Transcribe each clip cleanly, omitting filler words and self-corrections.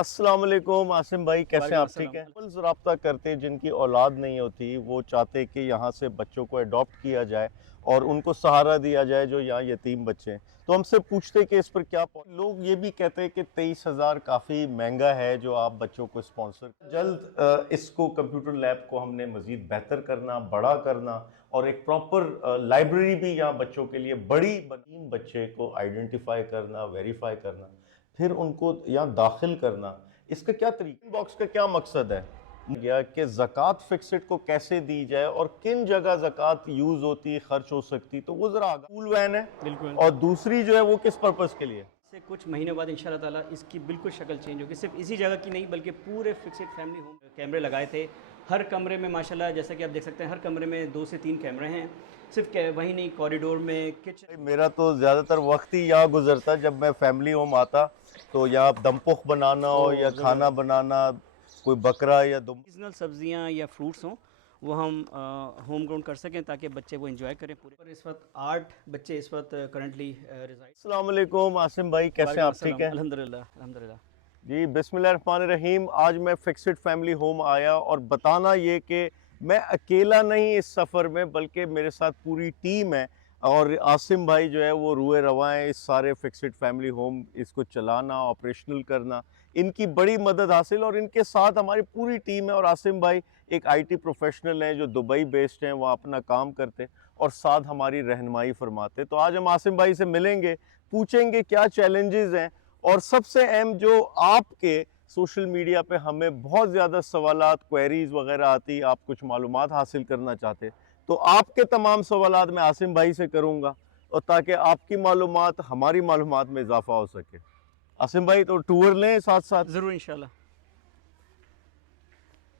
अस्सलाम वालेकुम आसिम भाई, कैसे हैं वालेकुम आप? ठीक अस्सलाम। है। कपल्स रब्ता करते जिनकी औलाद नहीं होती, वो चाहते कि यहाँ से बच्चों को अडॉप्ट किया जाए और उनको सहारा दिया जाए जो यहाँ यतीम बच्चे हैं। तो हमसे पूछते कि इस पर क्या लोग ये भी कहते हैं कि 23,000 काफ़ी महंगा है जो आप बच्चों को स्पॉन्सर जल्द इसको कंप्यूटर लैब को हमने मज़ीद बेहतर करना, बड़ा करना और एक प्रॉपर लाइब्रेरी भी यहाँ बच्चों के लिए बड़ी बच्चे को आइडेंटिफाई करना, वेरीफाई करना, फिर उनको यहाँ दाखिल करना, इसका क्या तरीका, बॉक्स का क्या मकसद है या कि ज़कात फिक्सड को कैसे दी जाए और किन जगह ज़कात यूज़ होती, खर्च हो सकती, तो वो ज़रा स्कूल वैन है। बिल्कुल। और दूसरी जो है वो किस पर्पज़ के लिए? से कुछ महीनों बाद इंशाल्लाह ताला इसकी बिल्कुल शक्ल चेंज होगी। सिर्फ इसी जगह की नहीं बल्कि पूरे फिक्सेड फैमिली होम कैमरे लगाए थे। हर कमरे में माशाल्लाह जैसा कि आप देख सकते हैं, हर कमरे में 2 से 3 कैमरे हैं। सिर्फ वही नहीं, कॉरिडोर में, किचन। मेरा तो ज़्यादातर वक्त ही यहाँ गुजरता जब मैं फैमिली होम आता, तो यहाँ दमपुख बनाना हो या ओह! खाना ज़बरदस्त। बनाना, कोई बकरा या दुम। सीज़नल सब्जियां या फ्रूट्स हों, वो हम होम ग्रोन कर सकें ताकि बच्चे वो एंजॉय करें पूरे। और इस वक्त 8 बच्चे इस वक्त करंटली रिजाइड। अस्सलाम वालेकुम आसिम भाई, कैसे हैं वालेकुम आप? ठीक अस्सलाम। है अल्हम्दुलिल्लाह, अल्हम्दुलिल्लाह। जी। बिस्मिल्लाहिर्रहमानिर्रहीम। आज मैं फिक्स्ड फैमिली होम आया और बताना ये कि मैं अकेला नहीं इस सफ़र में, बल्कि मेरे साथ पूरी टीम है और आसिम भाई जो है वो रूए रवां है इस सारे फिक्स्ड फैमिली होम इसको चलाना, ऑपरेशनल करना, इनकी बड़ी मदद हासिल। और इनके साथ हमारी पूरी टीम है और आसिम भाई एक आईटी प्रोफेशनल हैं जो दुबई बेस्ड हैं, वहाँ अपना काम करते और साथ हमारी रहनुमाई फरमाते। तो आज हम आसिम भाई से मिलेंगे, पूछेंगे क्या चैलेंजेस हैं और सबसे अहम जो आपके सोशल मीडिया पे हमें बहुत ज़्यादा सवालात, क्वेरीज वगैरह आती, आप कुछ मालूमात हासिल करना चाहते, तो आपके तमाम सवालात मैं आसिम भाई से करूँगा और ताकि आपकी मालूमात हमारी मालूमात में इजाफा हो सके। आसिम भाई तो टूर लें साथ साथ। ज़रूर इंशाल्लाह।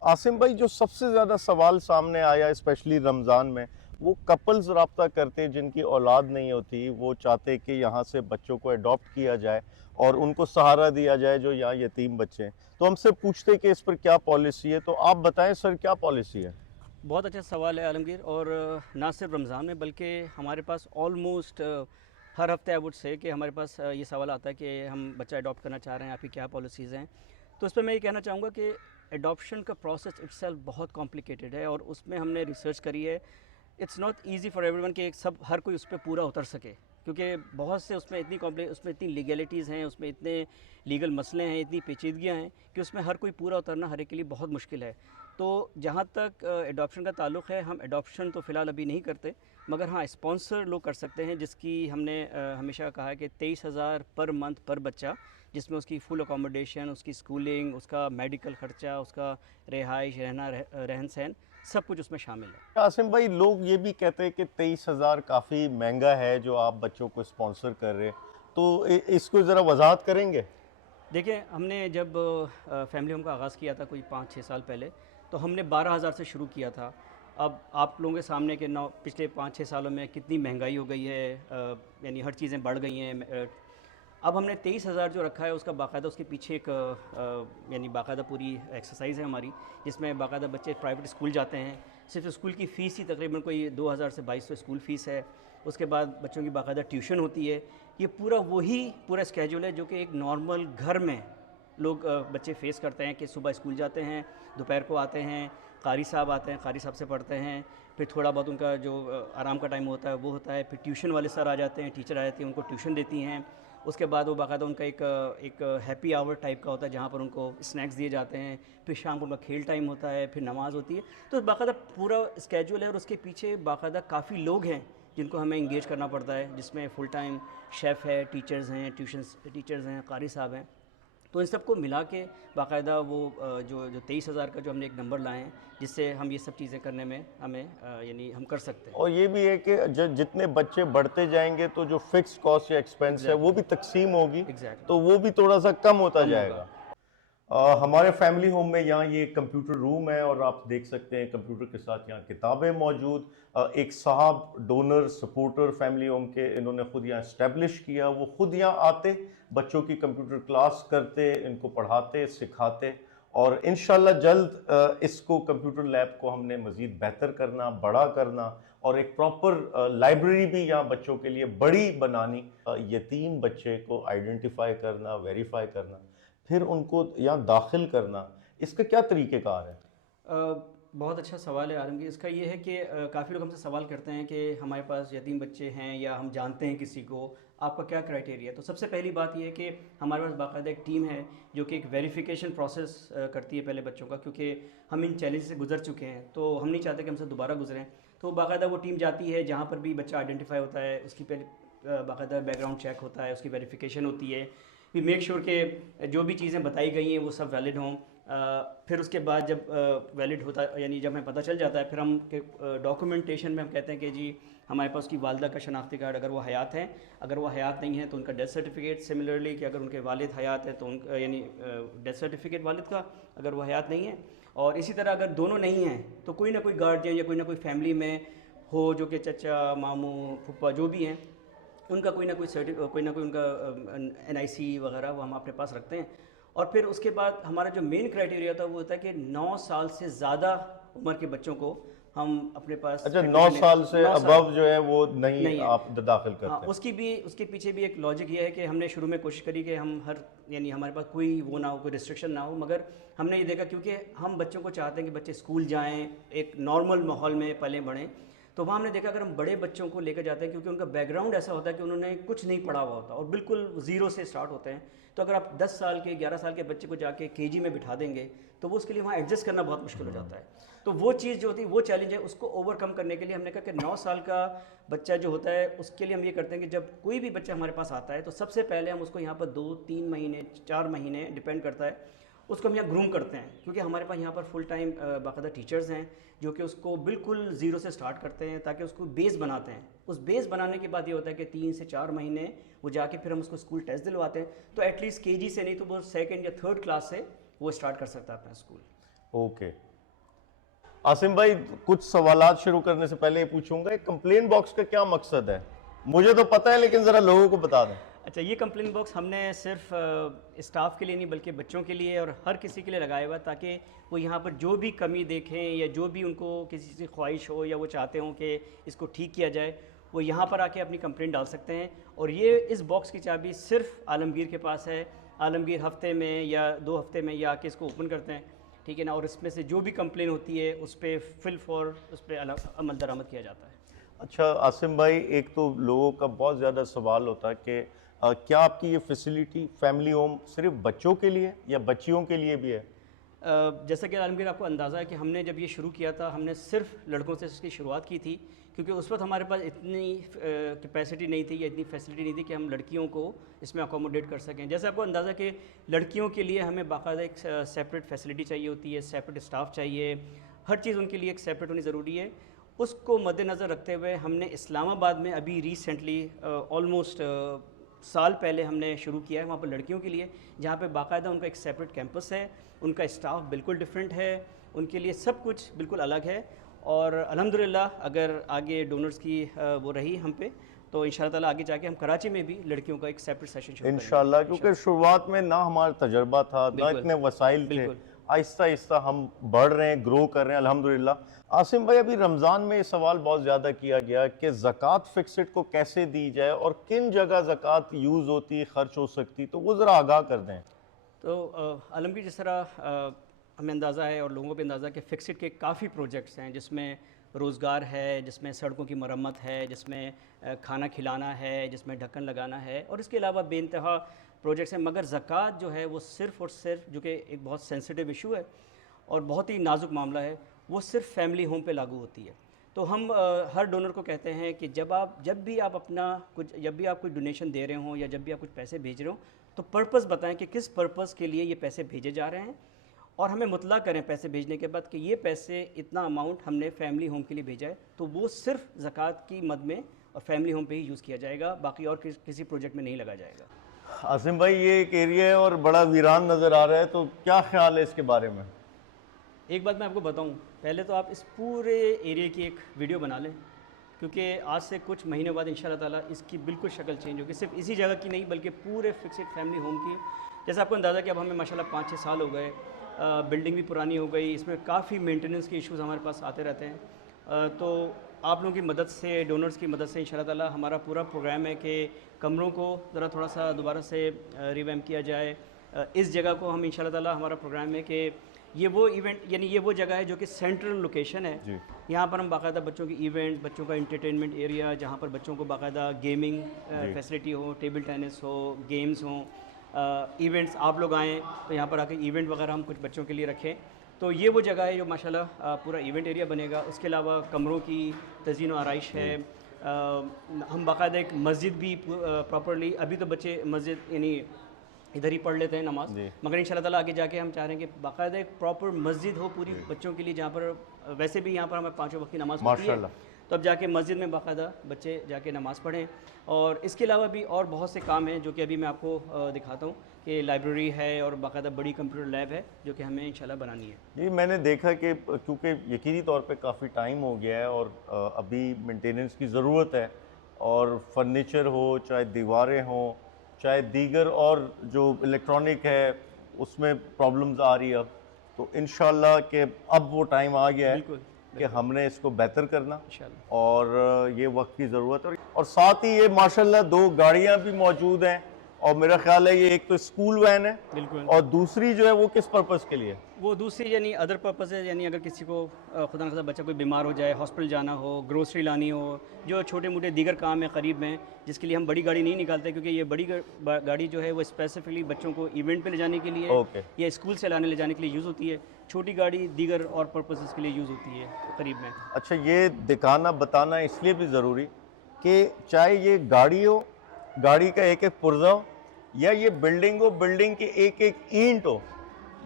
आसिम भाई, जो सबसे ज़्यादा सवाल सामने आया स्पेशली रमज़ान में, वो कपल्स रब्ता करते जिनकी औलाद नहीं होती, वो चाहते कि यहाँ से बच्चों को अडॉप्ट किया जाए और उनको सहारा दिया जाए जो यहाँ यतीम बच्चे हैं। तो हमसे पूछते कि इस पर क्या पॉलिसी है, तो आप बताएं सर क्या पॉलिसी है? बहुत अच्छा सवाल है आलमगीर। और ना सिर्फ रमज़ान में बल्कि हमारे पास ऑलमोस्ट हर हफ्ते आई वुड से कि हमारे पास ये सवाल आता है कि हम बच्चा अडॉप्ट करना चाह रहे हैं, आपकी क्या पॉलिसीज़ हैं। तो उस पर मैं ये कहना चाहूँगा कि अडॉप्शन का प्रोसेस इट्सेल्फ बहुत कॉम्प्लिकेटेड है और उसमें हमने रिसर्च करी है। It's not easy for everyone कि सब हर कोई उस पर पूरा उतर सके, क्योंकि बहुत से उसमें इतनी कॉम्प्लेक्स, उसमें इतनी लीगलिटीज़ हैं, उसमें इतने लीगल मसले हैं, इतनी पेचीदगियाँ हैं कि उसमें हर कोई पूरा उतरना हर एक के लिए बहुत मुश्किल है। तो जहाँ तक एडॉप्शन का ताल्लुक़ है, हम एडॉप्शन तो फ़िलहाल अभी नहीं करते, मगर हाँ स्पॉन्सर लोग कर सकते हैं, जिसकी हमने हमेशा कहा है कि 23,000 पर मंथ पर बच्चा, जिसमें उसकी फ़ुल अकोमोडेशन, उसकी स्कूलिंग, उसका मेडिकल ख़र्चा, उसका रिहाइश, रहन सहन, सब कुछ उसमें शामिल है। आसिम भाई, लोग ये भी कहते हैं कि 23,000 काफ़ी महंगा है जो आप बच्चों को स्पॉन्सर कर रहे हैं, तो इसको ज़रा वजाहत करेंगे? देखिए, हमने जब फैमिली होम का आगाज़ किया था कोई 5-6 साल पहले, तो हमने 12,000 से शुरू किया था। अब आप लोगों के सामने कि नौ पिछले 5-6 सालों में कितनी महंगाई हो गई है, यानी हर चीज़ें बढ़ गई हैं। अब हमने 23,000 जो रखा है, उसका बाकायदा उसके पीछे एक यानी बाकायदा पूरी एक्सरसाइज है हमारी, जिसमें बाकायदा बच्चे प्राइवेट स्कूल जाते हैं। सिर्फ स्कूल की फ़ीस ही तकरीबन कोई 2,000 से 2,200 स्कूल फ़ीस है। उसके बाद बच्चों की बाकायदा ट्यूशन होती है। ये पूरा स्केड्यूल है जो कि एक नॉर्मल घर में लोग बच्चे फ़ेस करते हैं कि सुबह स्कूल जाते हैं, दोपहर को आते हैं, क़ारी साहब आते हैं, क़ारी साहब से पढ़ते हैं, फिर थोड़ा बहुत उनका जो आराम का टाइम होता है वो होता है, फिर ट्यूशन वाले सर आ जाते हैं, टीचर आ जाती हैं, उनको ट्यूशन देती हैं। उसके बाद वो बाकायदा उनका एक हैप्पी आवर टाइप का होता है, जहाँ पर उनको स्नैक्स दिए जाते हैं, फिर शाम को उनका खेल टाइम होता है, फिर नमाज़ होती है। तो बाकायदा पूरा स्केड्यूल है और उसके पीछे बाकायदा काफ़ी लोग हैं जिनको हमें इंगेज करना पड़ता है, जिसमें फ़ुल टाइम शेफ़ है, टीचर्स हैं, ट्यूशन टीचर्स हैं, क़ारी साहब हैं। तो इन सब को मिला के बाकायदा वो जो 23,000 का जो हमने एक नंबर लाए हैं, जिससे हम ये सब चीज़ें करने में हमें यानी हम कर सकते हैं। और ये भी है कि जितने बच्चे बढ़ते जाएंगे तो जो फिक्स कॉस्ट या एक्सपेंस है वो एग्जैक्टली। भी तकसीम होगी, एग्जैक्टली। तो वो भी थोड़ा सा कम होता कम होगा। जाएगा। हमारे फैमिली होम में यहाँ ये कंप्यूटर रूम है और आप देख सकते हैं कंप्यूटर के साथ यहाँ किताबें मौजूद। एक साहब डोनर सपोर्टर फैमिली होम के, इन्होंने खुद यहाँ इस्टेब्लिश किया, वो खुद यहाँ आते, बच्चों की कंप्यूटर क्लास करते, इनको पढ़ाते, सिखाते और इंशाल्लाह जल्द इसको कंप्यूटर लैब को हमने मज़ीद बेहतर करना, बड़ा करना और एक प्रॉपर लाइब्रेरी भी यहाँ बच्चों के लिए बड़ी बनानी, यतीम बच्चे को आइडेंटिफाई करना, वेरीफाई करना, फिर उनको यहाँ दाखिल करना, इसका क्या तरीक़ेकार है? बहुत अच्छा सवाल है आलमगीर। इसका ये है कि काफ़ी लोग हमसे सवाल करते हैं कि हमारे पास यतीम बच्चे हैं या हम जानते हैं किसी को, आपका क्या क्राइटेरिया है? तो सबसे पहली बात ये है कि हमारे पास बाकायदा एक टीम है जो कि एक वेरिफिकेशन प्रोसेस करती है पहले बच्चों का, क्योंकि हम इन चैलेंज से गुजर चुके हैं तो हम नहीं चाहते कि हमसे दोबारा गुजरें। तो बाकायदा वो टीम जाती है जहाँ पर भी बच्चा आइडेंटिफाई होता है, उसकी पहले बाकायदा बैकग्राउंड चेक होता है, उसकी वेरिफिकेशन होती है, वी मेक श्योर कि जो भी चीज़ें बताई गई हैं वो सब वैलिड हों। फिर उसके बाद जब वैलिड होता है, यानी जब हमें पता चल जाता है, फिर हम डॉक्यूमेंटेशन में हम कहते हैं कि जी हमारे पास उसकी वालदा का शनाख्ती कार्ड अगर वो हयात हैं, अगर वो हयात नहीं है तो उनका डेथ सर्टिफिकेट, सिमिलरली कि अगर उनके वालिद हयात है तो उनका यानी डेथ सर्टिफिकेट वालिद का अगर वो हयात नहीं है, और इसी तरह अगर दोनों नहीं हैं तो कोई ना कोई गार्जियन या कोई ना कोई फैमिली में हो जो कि चचा, मामू, फूफा जो भी हैं, उनका कोई ना कोई उनका NIC वगैरह वो हम अपने पास रखते हैं। और फिर उसके बाद हमारा जो मेन क्राइटेरिया होता है वो होता है कि 9 साल से ज़्यादा उम्र के बच्चों को हम अपने पास अच्छा, 9 साल से 9 साल अबव जो है वो नहीं नहीं है। आप दाखिल हाँ, करते? उसके पीछे भी एक लॉजिक ये है कि हमने शुरू में कोशिश करी कि हम यानी हमारे पास कोई वो ना हो, कोई रिस्ट्रिक्शन ना हो, मगर हमने ये देखा क्योंकि हम बच्चों को चाहते हैं कि बच्चे स्कूल जाएं, एक नॉर्मल माहौल में पले बढ़ें, तो वहाँ हमने देखा अगर हम बड़े बच्चों को लेकर जाते हैं, क्योंकि उनका बैकग्राउंड ऐसा होता है कि उन्होंने कुछ नहीं पढ़ा हुआ होता और बिल्कुल ज़ीरो से स्टार्ट होते हैं, तो अगर आप 10 साल के 11 साल के बच्चे को जाके KG में बिठा देंगे तो वो उसके लिए वहाँ एडजस्ट करना बहुत मुश्किल हो जाता है। तो वो चीज़ जो होती है, वो चैलेंज है, उसको ओवरकम करने के लिए हमने कहा कि 9 साल का बच्चा जो होता है उसके लिए हम ये करते हैं कि जब कोई भी बच्चा हमारे पास आता है तो सबसे पहले हम उसको यहाँ पर 2-3 महीने 4 महीने डिपेंड करता है, उसको हम यहाँ ग्रूम करते हैं, क्योंकि हमारे पास यहाँ पर फुल टाइम बाकायदा टीचर्स हैं जो कि उसको बिल्कुल ज़ीरो से स्टार्ट करते हैं ताकि उसको बेस बनाते हैं। उस बेस बनाने के बाद ये होता है कि 3 से 4 महीने वो जाके फिर हम उसको स्कूल टेस्ट दिलवाते हैं, तो एटलीस्ट KG से नहीं तो वो 2nd या 3rd क्लास से वो स्टार्ट कर सकता है अपना स्कूल। ओके आसिम भाई, कुछ सवालात शुरू करने से पहले ये पूछूंगा, कंप्लेन बॉक्स का क्या मकसद है? मुझे तो पता है लेकिन ज़रा लोगों को बता दें। अच्छा, ये कंप्लेन बॉक्स हमने सिर्फ स्टाफ के लिए नहीं बल्कि बच्चों के लिए और हर किसी के लिए लगाया हुआ, ताकि वो यहाँ पर जो भी कमी देखें या जो भी उनको किसी से ख्वाहिश हो या वो चाहते हों कि इसको ठीक किया जाए, वो यहाँ पर आके अपनी कंप्लेंट डाल सकते हैं। और ये इस बॉक्स की चाबी सिर्फ आलमगीर के पास है। आलमगीर हफ्ते में या 2 हफ्ते में या आके इसको ओपन करते हैं, ठीक है ना, और इसमें से जो भी कंप्लेन होती है उस पर फिल फॉर उस पर अमल दरामद किया जाता है। अच्छा आसिम भाई, एक तो लोगों का बहुत ज़्यादा सवाल होता है कि क्या आपकी ये फैसिलिटी फैमिली होम सिर्फ बच्चों के लिए या बच्चियों के लिए भी है? जैसा कि आलमगीर आपको अंदाज़ा है कि हमने जब ये शुरू किया था हमने सिर्फ लड़कों से इसकी शुरुआत की थी, क्योंकि उस वक्त हमारे पास इतनी कैपेसिटी नहीं थी या इतनी फैसिलिटी नहीं थी कि हम लड़कियों को इसमें अकोमोडेट कर सकें। जैसे आपको अंदाज़ा कि लड़कियों के लिए हमें बाकायदा एक सेपरेट फैसिलिटी चाहिए होती है, सेपरेट स्टाफ चाहिए, हर चीज़ उनके लिए एक सेपरेट होनी ज़रूरी है। उसको मद्देनज़र रखते हुए हमने इस्लामाबाद में अभी रिसेंटली ऑलमोस्ट साल पहले हमने शुरू किया है वहाँ पर लड़कियों के लिए, जहाँ पे बाकायदा उनका एक सेपरेट कैंपस है, उनका स्टाफ बिल्कुल डिफरेंट है, उनके लिए सब कुछ बिल्कुल अलग है। और अल्हम्दुलिल्लाह अगर आगे डोनर्स की वो रही हम पे तो इंशाअल्लाह ताला आगे जाके हम कराची में भी लड़कियों का एक सेपरेट सेशन शुरू करेंगे इंशाल्लाह, क्योंकि शुरुआत में ना हमारा तजर्बा था ना बिल्कुल, इतने वसाइल थे, बिल्कुल। आहिस्ता आहिस्ता हम बढ़ रहे हैं, ग्रो कर रहे हैं अल्हम्दुलिल्लाह। आसिम भाई, अभी रमज़ान में ये सवाल बहुत ज़्यादा किया गया कि ज़कात फिक्स्ड को कैसे दी जाए और किन जगह ज़कात यूज़ होती, खर्च हो सकती, तो वो ज़रा आगाह कर दें। तो आलमगीर, जिस तरह हमें अंदाज़ा है और लोगों को भी अंदाज़ा है कि फिक्स्ड के काफ़ी प्रोजेक्ट्स हैं, जिसमें रोज़गार है, जिसमें सड़कों की मरम्मत है, जिसमें खाना खिलाना है, जिसमें ढक्कन लगाना है, और इसके अलावा बेइंतहा प्रोजेक्ट्स हैं। मगर ज़कात जो है वो सिर्फ़ और सिर्फ, जो कि एक बहुत सेंसिटिव इशू है और बहुत ही नाजुक मामला है, वो सिर्फ फैमिली होम पे लागू होती है। तो हम हर डोनर को कहते हैं कि जब भी आप कोई डोनेशन दे रहे हों या जब भी आप कुछ पैसे भेज रहे हो तो पर्पस बताएं कि किस पर्पस के लिए ये पैसे भेजे जा रहे हैं, और हमें मुतला करें पैसे भेजने के बाद कि ये पैसे इतना अमाउंट हमने फैमिली होम के लिए भेजा है, तो वो सिर्फ ज़कात की मद में और फैमिली होम पे ही यूज़ किया जाएगा, बाकी और किसी प्रोजेक्ट में नहीं लगा जाएगा। आसिम भाई, ये एक एरिया है और बड़ा वीरान नज़र आ रहा है, तो क्या ख्याल है इसके बारे में? एक बात मैं आपको बताऊं, पहले तो आप इस पूरे एरिया की एक वीडियो बना लें, क्योंकि आज से कुछ महीने बाद इंशाल्लाह ताला इसकी बिल्कुल शक्ल चेंज होगी, सिर्फ इसी जगह की नहीं बल्कि पूरे फिक्स्ड फैमिली होम की। जैसे आपको अंदाज़ा कि अब हमें माशाल्लाह 5-6 साल हो गए, बिल्डिंग भी पुरानी हो गई, इसमें काफ़ी मेंटेनेंस के इश्यूज़ हमारे पास आते रहते हैं। तो आप लोगों की मदद से, डोनर्स की मदद से इंशाल्लाह ताला हमारा पूरा प्रोग्राम है कि कमरों को ज़रा थोड़ा सा दोबारा से रिवैम्प किया जाए, इस जगह को हम इंशाल्लाह ताला हमारा प्रोग्राम है कि ये वो इवेंट यानी ये वो जगह है जो कि सेंट्रल लोकेशन है। जी। यहाँ पर हम बाकायदा बच्चों की इवेंट, बच्चों का इंटरटेनमेंट एरिया, जहाँ पर बच्चों को बाकायदा गेमिंग फैसिलिटी हो, टेबल टेनिस हो, गेम्स हों, इवेंट्स आप लोग आएँ तो यहाँ पर आके इवेंट वगैरह हम कुछ बच्चों के लिए रखें। तो ये वो जगह है जो माशाल्लाह पूरा इवेंट एरिया बनेगा। उसके अलावा कमरों की तज़ीन व आराइश है। हम बाकायदा एक मस्जिद भी प्रॉपरली, अभी तो बच्चे मस्जिद यानी इधर ही पढ़ लेते हैं नमाज, मगर इंशाल्लाह ताला आगे जाके हम चाह रहे हैं कि बाकायदा एक प्रॉपर मस्जिद हो पूरी बच्चों के लिए, जहाँ पर वैसे भी यहाँ पर हमें 5 वक्त की नमाज़ होती है, तो अब जाके मस्जिद में बाकायदा बच्चे जाके नमाज़ पढ़ें। और इसके अलावा भी और बहुत से काम हैं जो कि अभी मैं आपको दिखाता हूँ कि लाइब्रेरी है और बाकायदा बड़ी कंप्यूटर लैब है जो कि हमें इंशाल्लाह बनानी है। ये मैंने देखा कि क्योंकि यकीनी तौर पे काफ़ी टाइम हो गया है और अभी मेंटेनेंस की ज़रूरत है, और फर्नीचर हो, चाहे दीवारें हों, चाहे दीगर और जो इलेक्ट्रॉनिक है उसमें प्रॉब्लम्स आ रही है अब, तो इंशाल्लाह कि अब वो टाइम आ गया है कि हमने इसको बेहतर करना, और ये वक्त की ज़रूरत है। और साथ ही ये माशाल्लाह 2 गाड़ियाँ भी मौजूद हैं, और मेरा ख्याल है ये एक तो स्कूल वैन है, बिल्कुल, और दूसरी जो है वो किस पर्पज़ के लिए? वो दूसरी यानी अदर पर्पज़ है, यानी अगर किसी को खुदा न खास्ता बच्चा कोई बीमार हो जाए, हॉस्पिटल जाना हो, ग्रोसरी लानी हो, जो छोटे मोटे दीगर काम है करीब में, जिसके लिए हम बड़ी गाड़ी नहीं निकालते, क्योंकि ये बड़ी गाड़ी जो है वो स्पेसिफिकली बच्चों को इवेंट पे ले जाने के लिए या स्कूल से लाने ले जाने के लिए यूज़ होती है। छोटी गाड़ी दीगर और पर्पसेस के लिए यूज़ होती है करीब में। अच्छा, ये दिखाना बताना इसलिए भी ज़रूरी कि चाहे ये गाड़ी हो, गाड़ी का एक एक पुर्जा हो, या ये बिल्डिंग हो, बिल्डिंग की एक एक ईंट हो,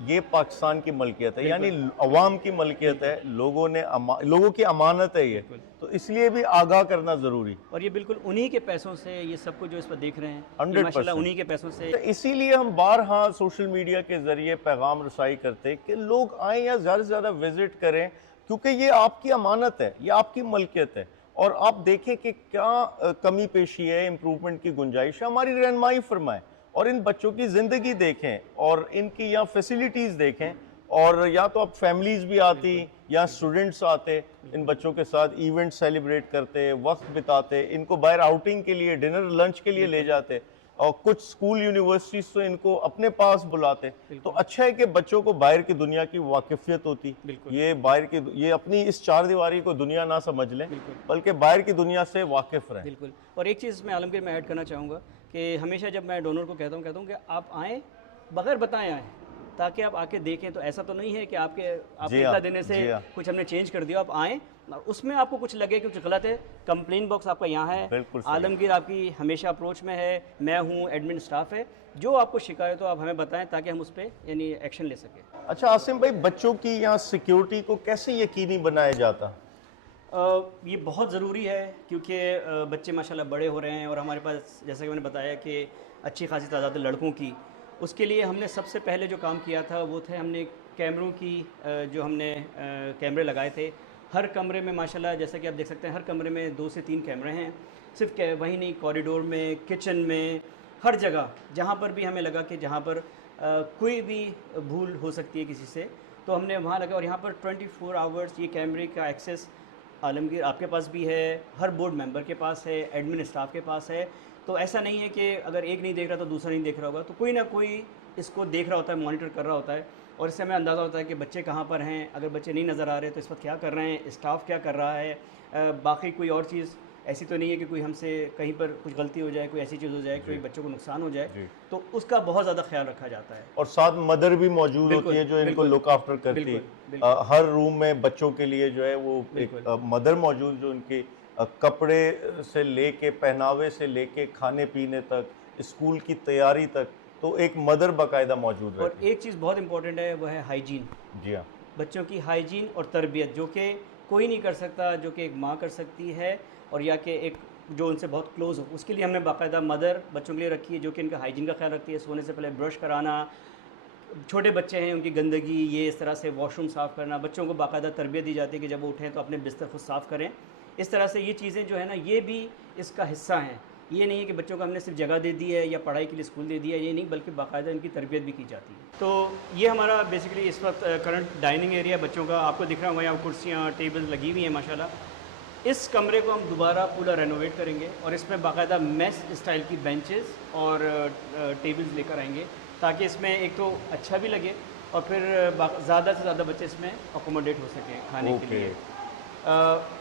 ये पाकिस्तान की मलकियत है, यानी अवाम की मलकियत है, लोगों की अमानत है ये, तो इसलिए भी आगाह करना ज़रूरी। और ये बिल्कुल उन्हीं के पैसों से ये सब कुछ जो इस पर देख रहे हैं 100% उन्हीं के पैसों से। तो इसीलिए हम बारहा सोशल मीडिया के ज़रिए पैगाम रसाई करते कि लोग आएँ या ज़्यादा से ज़्यादा विज़िट करें, क्योंकि ये आपकी अमानत है, ये आपकी मलकियत है, और आप देखें कि क्या कमी पेशी है, इम्प्रूवमेंट की गुंजाइश है, हमारी रहनुमाई फरमाएं, और इन बच्चों की ज़िंदगी देखें और इनकी यहाँ फैसिलिटीज़ देखें, और या तो अब फैमिलीज़ भी आती या स्टूडेंट्स आते, इन बच्चों के साथ इवेंट सेलिब्रेट करते, वक्त बिताते, इनको बाहर आउटिंग के लिए, डिनर लंच के लिए ले जाते, और कुछ स्कूल यूनिवर्सिटीज़ तो इनको अपने पास बुलाते। तो अच्छा है कि बच्चों को बाहर की दुनिया की वाकिफियत होती, ये अपनी इस 4 दीवारी को दुनिया ना समझ लें, बल्कि बाहर की दुनिया से वाकिफ़ रहें। बिल्कुल। और एक चीज़ मैं आलमगीर में ऐड करना चाहूँगा कि हमेशा जब मैं डोनर को कहता हूँ कि आप आएँ बगैर बताएं आएँ, ताकि आप आके देखें। तो ऐसा तो नहीं है कि आपके इतना देने से कुछ हमने चेंज कर दिया। आप आएँ और उसमें आपको कुछ लगे कि कुछ गलत है, कंप्लेन बॉक्स आपका यहाँ है, आलमगीर आपकी हमेशा अप्रोच में है, मैं हूँ, एडमिन स्टाफ है, जो आपको शिकायत हो आप हमें बताएं ताकि हम उस पर यानी एक्शन ले सकें। अच्छा आसिम भाई, बच्चों की यहाँ सिक्योरिटी को कैसे यकीनी बनाया जाता? ये बहुत ज़रूरी है, क्योंकि बच्चे माशाल्लाह बड़े हो रहे हैं और हमारे पास जैसा कि मैंने बताया कि अच्छी खासी तादाद लड़कों की। उसके लिए हमने सबसे पहले जो काम किया था वो थे हमने कैमरों की जो हमने कैमरे लगाए थे हर कमरे में। माशाल्लाह जैसा कि आप देख सकते हैं हर कमरे में 2 से 3 कैमरे हैं। सिर्फ वही नहीं, कॉरिडोर में, किचन में, हर जगह जहाँ पर भी हमें लगा कि जहाँ पर कोई भी भूल हो सकती है किसी से, तो हमने वहाँ लगा। और यहाँ पर 24 आवर्स ये कैमरे का एक्सेस आलमगीर आपके पास भी है, हर बोर्ड मेंबर के पास है, एडमिन स्टाफ के पास है। तो ऐसा नहीं है कि अगर एक नहीं देख रहा तो दूसरा नहीं देख रहा होगा, तो कोई ना कोई इसको देख रहा होता है, मॉनिटर कर रहा होता है, और इससे हमें अंदाज़ा होता है कि बच्चे कहाँ पर हैं। अगर बच्चे नहीं नज़र आ रहे तो इस वक्त क्या कर रहे हैं, स्टाफ क्या कर रहा है। बाकी कोई और चीज़ ऐसी तो नहीं है कि कोई हमसे कहीं पर कुछ गलती हो जाए, कोई ऐसी चीज़ हो जाए, कोई बच्चों को नुकसान हो जाए, तो उसका बहुत ज़्यादा ख्याल रखा जाता है। और साथ मदर भी मौजूद होती है जो इनको लुक आफ्टर करती है। हर रूम में बच्चों के लिए जो है वो एक मदर मौजूद, जो उनकी कपड़े से लेके, पहनावे से लेके, खाने पीने तक, स्कूल की तैयारी तक, तो एक मदर बाकायदा मौजूद है। और एक चीज़ बहुत इंपॉर्टेंट है, वो है हाइजीन। जी हाँ, बच्चों की हाइजीन और तरबियत, जो कि कोई नहीं कर सकता, जो कि एक माँ कर सकती है, और या कि एक जो उनसे बहुत क्लोज़ हो। उसके लिए हमने बाकायदा मदर बच्चों के लिए रखी है, जो कि इनका हाइजीन का ख्याल रखती है। सोने से पहले ब्रश कराना, छोटे बच्चे हैं उनकी गंदगी, ये इस तरह से वॉशरूम साफ़ करना, बच्चों को बाकायदा तरबियत दी जाती है कि जब वो उठें तो अपने बिस्तर खुद साफ़ करें। इस तरह से ये चीज़ें जो है ना, ये भी इसका हिस्सा हैं। ये नहीं है कि बच्चों को हमने सिर्फ जगह दे दी है या पढ़ाई के लिए स्कूल दे दिया, ये नहीं, बल्कि बाकायदा इनकी तरबियत भी की जाती है। तो ये हमारा बेसिकली इस वक्त करंट डाइनिंग एरिया बच्चों का आपको दिख रहा होगा। यहाँ कुर्सियाँ, टेबल लगी हुई हैं माशाल्लाह। इस कमरे को हम दोबारा पूरा रेनोवेट करेंगे और इसमें बाकायदा मेस स्टाइल की बेंचेस और टेबल्स लेकर आएंगे, ताकि इसमें एक तो अच्छा भी लगे और फिर ज़्यादा से ज़्यादा बच्चे इसमें अकोमोडेट हो सकें खाने के लिए।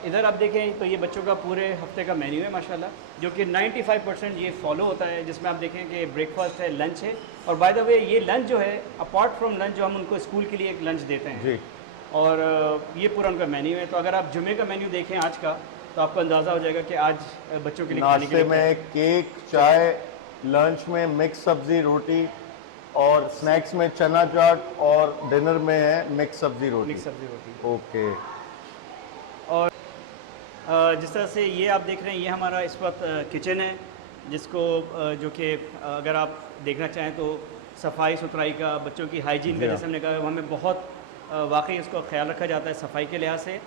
इधर आप देखें तो ये बच्चों का पूरे हफ्ते का मेन्यू है माशाल्लाह, जो कि 95% ये फॉलो होता है, जिसमें आप देखें कि ब्रेकफास्ट है, लंच है, और बाय द वे ये लंच जो है अपार्ट फ्रॉम लंच जो हम उनको स्कूल के लिए एक लंच देते हैं जी। और ये पूरा उनका मेन्यू है। तो अगर आप जुमे का मेन्यू देखें आज का, तो आपको अंदाज़ा हो जाएगा कि आज बच्चों के लिए खाने के नाश्ते लिए क्या है। में केक, चाय, लंच में मिक्स सब्जी रोटी, और स्नैक्स में चना चाट, और डिनर में है मिक्स सब्जी रोटी। मिक्स सब्जी रोटी। ओके। और जिस तरह से ये आप देख रहे हैं, ये हमारा इस वक्त किचन है, जिसको जो कि अगर आप देखना चाहें तो सफाई सुथराई का, बच्चों की हाइजीन का, जी हाँ। जैसे हमने कहा, हमें बहुत वाकई इसको ख्याल रखा जाता है सफाई के लिहाज से।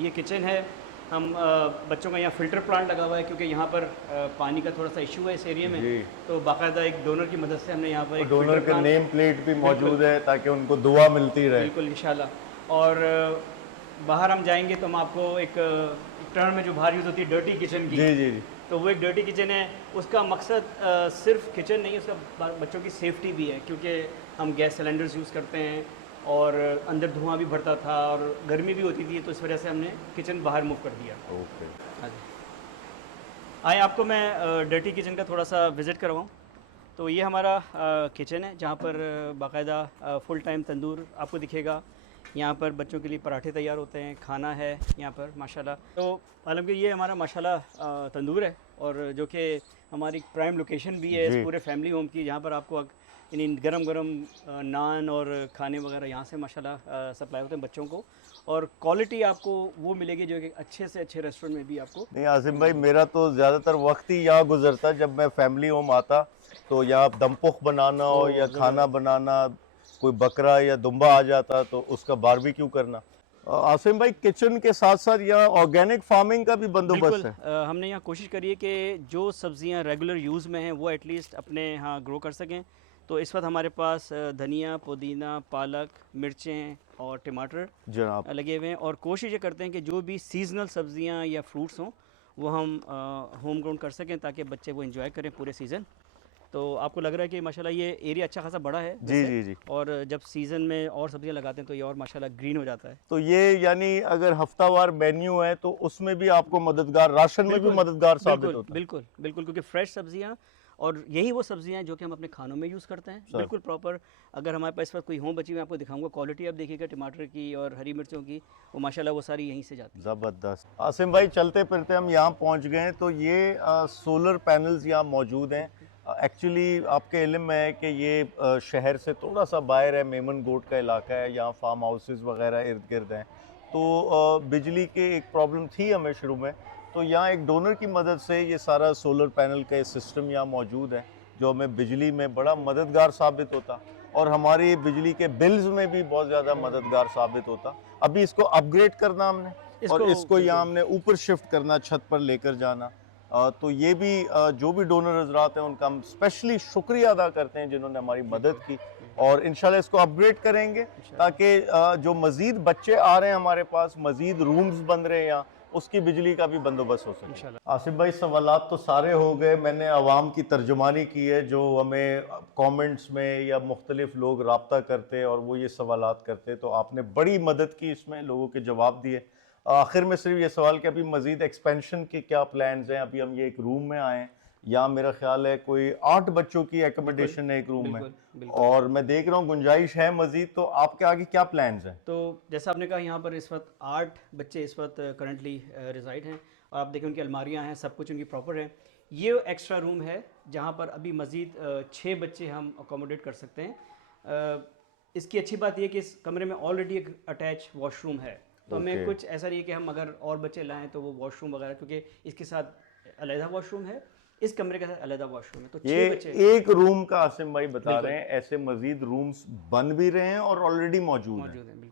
ये किचन है। हम बच्चों का यहाँ फ़िल्टर प्लांट लगा हुआ है, क्योंकि यहाँ पर पानी का थोड़ा सा इशू है इस एरिया में। जी। तो बाकायदा एक डोनर की मदद से हमने यहाँ पर एक डोनर फ़िल्टर का प्लांट, नेम प्लेट भी मौजूद है ताकि उनको दुआ मिलती रहे। बिल्कुल इंशाल्लाह। और बाहर हम जाएंगे तो हम आपको एक टर्म में जो बाहर यूज़ होती है डर्टी किचन की, जी जी जी। तो वो एक डर्टी किचन है। उसका मकसद सिर्फ किचन नहीं है, उसका बच्चों की सेफ्टी भी है, क्योंकि हम गैस सिलेंडर्स यूज़ करते हैं और अंदर धुआं भी भरता था और गर्मी भी होती थी, तो इस वजह से हमने किचन बाहर मूव कर दिया। ओके। हाँ जी। आए आपको मैं डर्टी किचन का थोड़ा सा विज़िट करवाऊँ। तो ये हमारा किचन है, जहाँ पर बाकायदा फुल टाइम तंदूर आपको दिखेगा। यहाँ पर बच्चों के लिए पराठे तैयार होते हैं, खाना है यहाँ पर माशाल्लाह। तो हालांकि ये हमारा माशाल्लाह तंदूर है, और जो कि हमारी प्राइम लोकेशन भी है जी। इस पूरे फैमिली होम की, जहाँ पर आपको यानी गरम गरम नान और खाने वगैरह यहाँ से माशाल्लाह सप्लाई होते हैं बच्चों को, और क्वालिटी आपको वो मिलेगी जो कि अच्छे से अच्छे रेस्टोरेंट में भी आपको। नहीं आसिम भाई, मेरा तो ज़्यादातर वक्त ही यहाँ गुजरता। जब मैं फैमिली होम आता तो यहाँ दमपुख बनाना हो या खाना बनाना, कोई बकरा या दुम्बा आ जाता तो उसका बारबेक्यू करना। आसिम भाई, किचन के साथ साथ यहाँ ऑर्गेनिक फार्मिंग का भी बंदोबस्त बिल्कुल है। हमने यहाँ कोशिश करी है कि जो सब्ज़ियाँ रेगुलर यूज़ में हैं वो एटलीस्ट अपने यहाँ ग्रो कर सकें। तो इस वक्त हमारे पास धनिया, पुदीना, पालक, मिर्चें और टमाटर जनाब। लगे हुए हैं, और कोशिश ये करते हैं कि जो भी सीजनल सब्ज़ियाँ या फ्रूट्स हों वो हम होम ग्रोन कर सकें, ताकि बच्चे वो एंजॉय करें पूरे सीज़न। तो आपको लग रहा है कि माशाल्लाह ये एरिया अच्छा खासा बड़ा है जी जी जी। और जब सीज़न में और सब्जियां लगाते हैं तो ये और माशाल्लाह ग्रीन हो जाता है। तो ये यानी अगर हफ्तावार मेन्यू है तो उसमें भी आपको मददगार, राशन में भी बिल्कुल मददगार साबित बिल्कुल होता है। बिल्कुल बिल्कुल, क्योंकि फ्रेश सब्जियां, और यही वो सब्जियां हैं जो कि हम अपने खानों में यूज़ करते हैं बिल्कुल प्रॉपर। अगर हमारे पास इस वक्त कोई होम बची हुई, आपको दिखाऊंगा क्वालिटी, आप देखिएगा टमाटर की और हरी मिर्चों की, वो माशाल्लाह वो सारी यहीं से जाती है। ज़बरदस्त। आसिम भाई, चलते फिरते हम यहाँ पहुँच गए हैं। तो ये सोलर पैनल्स यहाँ मौजूद हैं। एक्चुअली आपके इल्म में है कि ये शहर से थोड़ा सा बाहर है, मेमन गोट का इलाका है, यहाँ फार्म हाउसेस वगैरह इर्द गिर्द हैं। तो बिजली की एक प्रॉब्लम थी हमें शुरू में, तो यहाँ एक डोनर की मदद से ये सारा सोलर पैनल का सिस्टम यहाँ मौजूद है, जो हमें बिजली में बड़ा मददगार साबित होता और हमारी बिजली के बिल्स में भी बहुत ज़्यादा मददगार साबित होता। अभी इसको अपग्रेड करना हमने, और इसको यहाँ हमने ऊपर शिफ्ट करना, छत पर लेकर जाना। तो ये भी जो भी डोनर हजरात हैं उनका हम स्पेशली शुक्रिया अदा करते हैं जिन्होंने हमारी मदद की, और इंशाल्लाह इसको अपग्रेड करेंगे ताकि जो मज़ीद बच्चे आ रहे हैं हमारे पास, मज़ीद रूम्स बन रहे हैं यहाँ, उसकी बिजली का भी बंदोबस्त हो सके इंशाल्लाह। आसिफ भाई, सवालात तो सारे हो गए। मैंने आवाम की तर्जुमानी की है जो हमें कमेंट्स में या मुख्तलिफ लोग रब्ता करते और वो ये सवालात करते, तो आपने बड़ी मदद की इसमें, लोगों के जवाब दिए। आखिर में सिर्फ ये सवाल कि अभी मज़ीद एक्सपेंशन के क्या प्लान्स हैं। अभी हम ये एक रूम में आए हैं, यहाँ मेरा ख्याल है कोई 8 बच्चों की एकोमोडेशन है एक रूम में, और मैं देख रहा हूँ गुंजाइश है मज़ीद। तो आपके आगे क्या प्लान्स हैं? तो जैसा आपने कहा, यहाँ पर इस वक्त 8 बच्चे इस वक्त करंटली रिज़ाइड हैं, और आप देखें उनकी अलमारियाँ हैं, सब कुछ उनकी प्रॉपर है। ये एक्स्ट्रा रूम है जहाँ पर अभी मज़ीद 6 बच्चे हम अकोमोडेट कर सकते हैं। इसकी अच्छी बात यह कि इस कमरे में ऑलरेडी एक अटैच वॉशरूम है, तो हमें कुछ ऐसा नहीं है कि हम अगर और बच्चे लाएं तो वो वॉशरूम वगैरह, क्योंकि इसके साथ अलहदा वॉशरूम है, इस कमरे के साथ अलहदा वॉशरूम है। तो 6 बच्चे एक रूम का आसिम भाई बता रहे हैं, ऐसे मजीद रूम्स बन भी रहे हैं और ऑलरेडी मौजूद हैं। बिल्कुल।